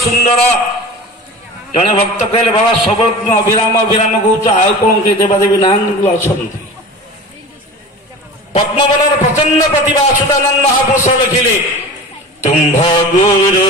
सुंदर जड़े भक्त कहले बाबा सब अभिराम अभिराम कहूँ आउ कौन के देवादेवी ना अच्छा पद्मवन प्रचंड प्रतिभा अच्युतानंद महापुरुष लिखिले तुम्भ गुरु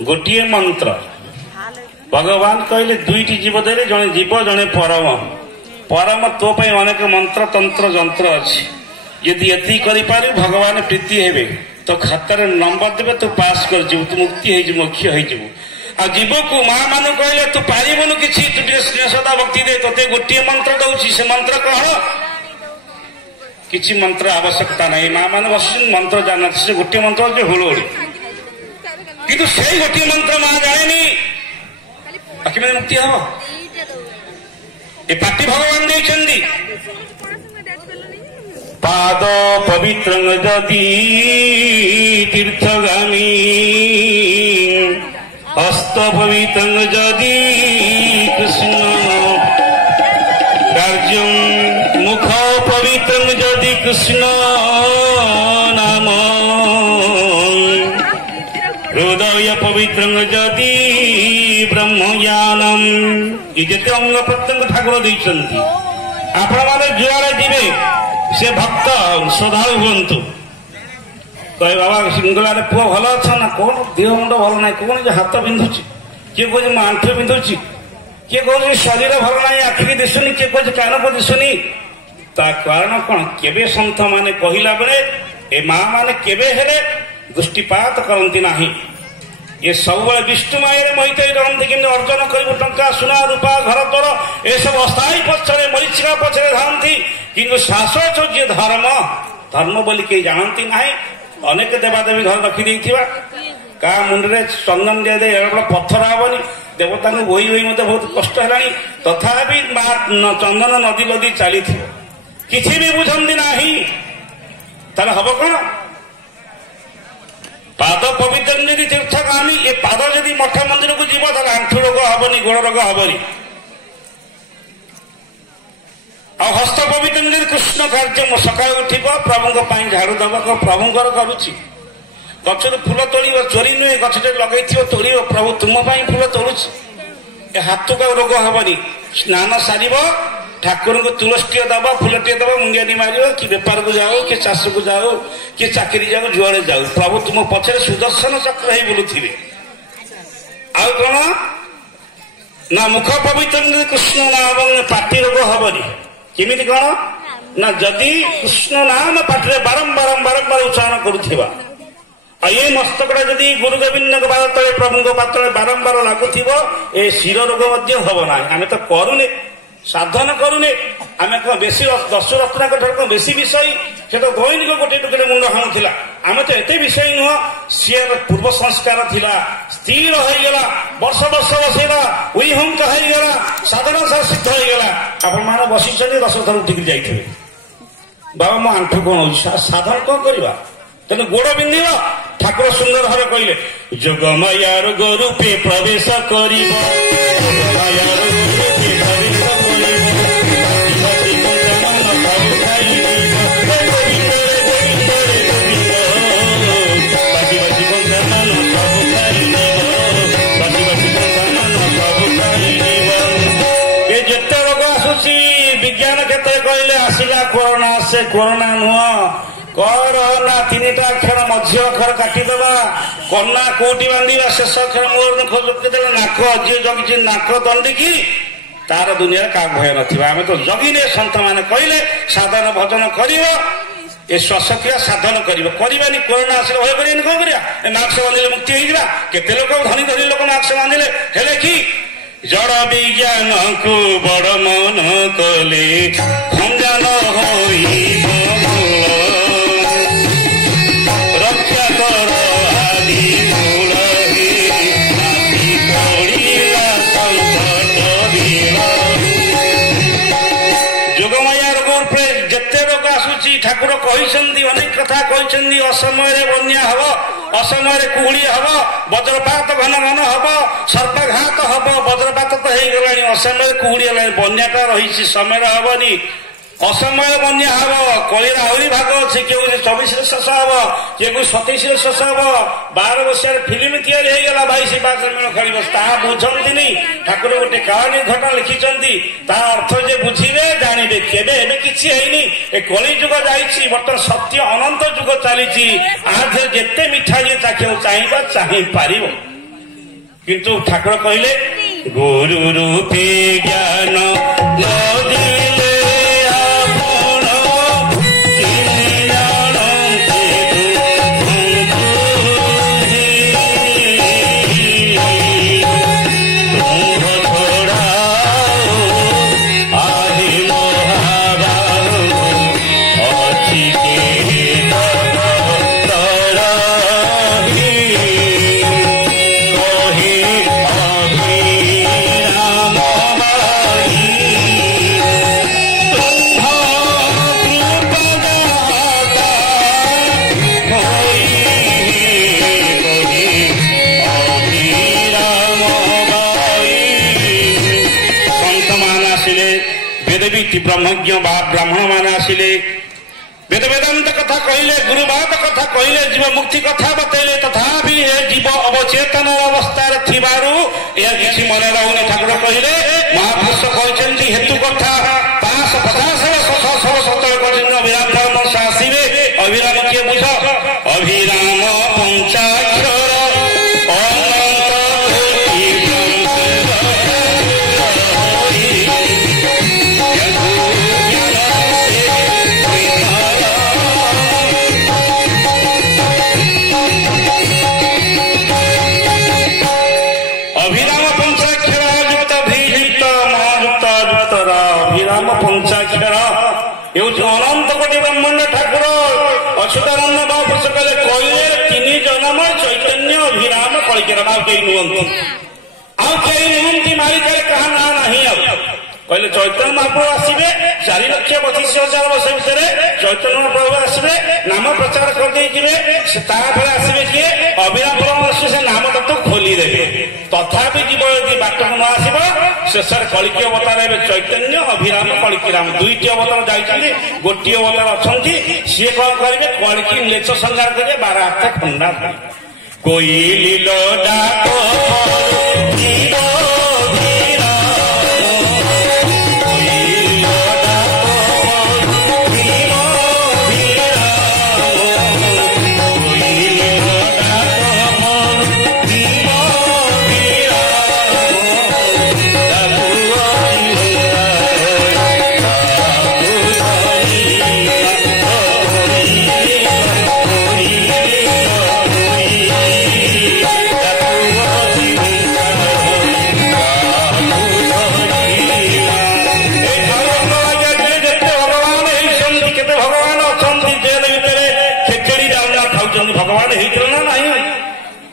गोटे मंत्र भगवान कहले दुईटी जीव देले जने जीव जने परम परम तो पई अनेक मंत्र तंत्र जंत्र अछि यदि एति करि पारे भगवान प्रीति हेबे तो खातार नंबर देबे तो पास कर जीव तू मुक्ति हे जी मोक्ष हे जीव आ जीव को मां मानु कहले तू पारिबनु किछि तू स्नेह सदा भक्ति दे तोते गोटे मंत्र दउछि से मंत्र कह किछि मंत्र आवश्यकता नहीं मां मानु बस मंत्र जाना से गोटे मंत्र जे होलोड़ी किंतु से गोटे मंत्र मां जाएनी बाकी में मुक्ति हम ये पार्टी भगवान देचंदी पाद पवित्र जदि तीर्थगामी हस्त पवित्र जदि कृष्ण कार्य मुख पवित्र जदि कृष्ण नाम हृदय पवित्र जदि ब्रह्म ज्ञानम ये जिते अंग प्रत्यंग ठाकुर देइछंती आपण माने जुआरे दिबे से भक्त श्रद्धालु हुंतु कहे बाबा सिंगला रे पुओ भलो छ ना कोन देह मुंड भलो नाही कोन जे हाथ बिंधुची के को जे आंठु बिंधुची के को जे शरीर भलो नाही आखि दिसुनी के को जे कान को दिसुनी ता कारण कोन केबे संत माने कहिला बेले ए मां माने केबे हेले दृष्टिपात करती ना ये सब विष्णु मायर मोहित रहती कि अर्जन कर टंका सुना रूपा घर द्वार ये सब अस्थायी पक्षरे मरीचिका पक्षरे धारती किंतु शाश्वत जी धर्म धर्म बोली कहीं जानती ना अनेक देवादेवी घर रखी क्या मुंडे चंदन दिया पत्थर हेनी देवता को बोई बोई मत बहुत कष्ट है तथापि चंदन नदी नदी चली किसी भी बुझंती ना ताले हम कौन पाद पवित्र यदि तीर्थगामी ये पाद यदि मठ मंदिर को जीव ताले आंठु रोग हेनी गोड़ रोग हेनी आ हस्त पवित्र यदि कृष्ण कार्य सका उठब प्रभु झाड़ू दब प्रभुंर करुच्ची गचर फूल तोड़ चोरी नुहे गचटे लगे तोड़ प्रभु तुम फूल तोड़ुची हाथ का रोग हेनी स्नान सार ठाकुर को तुलसी दब फूलटे दब मुंडियाटी मार कि बेपार को जाओ कि चाष को जाओ कि चाकरी जाओ जुआड़े जाओ प्रभु तुम पछे सुदर्शन चक्र ही बुलुथिबे आउ कौन ना मुख पवित्र कृष्ण नाम पाटी रोग हेनी केमिति कौन ना जदि कृष्ण नाम पाटे बारंबार बारंबार उच्चारण करुवा ये मस्तकटा जदि गुरु गोविंद पाद तले प्रभु पाद तले बारंबार लगुव ए शिर रोग हम ना आम तो करूने साधन करूने आम कौन बेसी दश रत्नाक कौन बेसी विषय से तो दैनिक गोटे टुकड़े मुंड हाणुला आम तो एत विषय नुह सी पूर्व संस्कार थिला स्थिर होगला वर्ष वर्ष बसैला उइहुंक होगला साधना सिद्ध होगला आपण मैंने बसी 10 थर उठिक जाइए बाबा मो आंठु कौन हो साधन कौन करवा तेना गोड़ बिंधिब ठाकुर सुंदर भाव कहले जोगमायार गोरूपे प्रवेश कर विज्ञान क्षेत्र कहले आसला कोरोना से कोरोना नुह कोरोना 3टा अक्षर मध्य अक्षर काटिदेवा कन्या कोटी बांधा शेष अक्षर मोर नाक जी जगि नाक दंडिकी तार दुनिया का भय नथिबा आमे तो जगिने संत माने कहले साधन भजन करिव ए श्वासक्रिया साधन करवानी कोरोना आसिले भय करें कौन करिया मास्क बांधिले मुक्ति होगा केते लोक धनी धनी लोक मास्क बांधिले हेले कि जड़ विज्ञान को बड़ मन कले खंजान रक्षा कर आदि मूल जोगमाया रोग जिते रोग आसूची ठाकुर कहते अनेक कथा कहते असमय बन्या हम असमय कुहुड़ी हम वज्रपात घन घन हम सर्पघात हम वज्रपात तो हो गला असमय कुहुड़ी है बन्याटा रही समय हेनी असमय बन्या हम कलिर आहरी भाग अच्छे किए 24 शेष हम किए 27 शेष हम 12 बसिया फिल्म या 22 पास मेल खेल ता बुझती ठाकुर गोटे कहानी घटना लिखिंट ता अर्थ जे बुझे जानवे केवे किसी ए कली जुग जाइए बर्तमान सत्य अनंत जुग चली आज जिते मिठा जी चाखिया चाहिए चाहिपार किंतु ठाकुर कहले गुरु रूपे ज्ञान ब्रह्मज्ञ ब्राह्मण मान आसिले वेद वेदांत कथा कहले गुरुवाद कथा कहले जीव मुक्ति कथा बतैले तथापि जीव अवचेतन अवस्था किसी मन रहुनी ठाकुर कहले महापुरुष कहते हेतु कथा 550 वर्ष 17 अभिराम वर्ष आसवे अभिराम किए बुझ अभिराम पंचाक्षर अनंत कोटि ब्रह्मांड ठाकुर अच्युतानंद महापुरुष कहले कहले 3 जन्म चैतन्य अभिराम कलिकर नुहति मारिका क्या ना ना कहले चैतन्य महाप्रभु आसवे 4,32,000 वर्ष भितर चैतन्य महाप्रभु आसवे नाम प्रचार करदे आसवे किए अभिराम प्रभु से नाम तत्व खोलीदेवे तथापि जीव यदि बाटक न आसब शेष कलिकी अवतार ए चैतन्य अभिराम कलिकीराम 2टी अवतार जाइए गोटे अवतार अच्छा सी कौन करेंगे कलिकी लेच संहार करेंगे 12 हाथ खंडा कोई लीलो डाको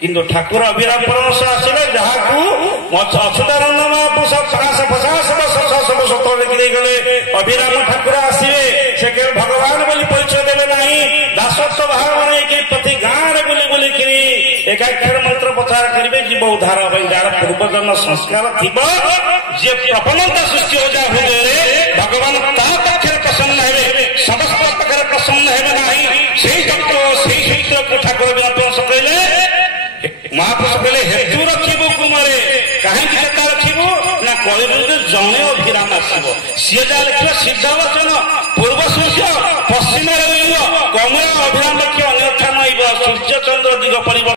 किंतु ठाकुर अभिराम परमहंस आसिले जहाँ अच्युतानंद महापुरुष 550 वर्ष 17 लिखि गले अभिराम ठाकुर आसवे से केवल भगवान बोली परिचय देवे नहीं दासत्व भाव बन प्रति गाँव बुली बुलिकी एकाक्षर मंत्र प्रचार करेंगे जीव उद्धार जार पूर्वजन्म संस्कार थी जी प्रपन्नता सृष्टि हो जाए हृदय भगवान ता पक्षर प्रसन्न हे समस्त पक्षर प्रसन्न हे ना से सूत्र को ठाकुर कहले महापुरुष कहले हेतु रखिबू कुमारे कहीं रखिबू ना कहलु जड़े अभिराम आसब सी जहाँ लिखिए सिद्ध वचन पूर्व सूर्य पश्चिम कमला अभिराम लिखिए अन्यथा नईब सूर्य चंद्र दिग परिवर्तन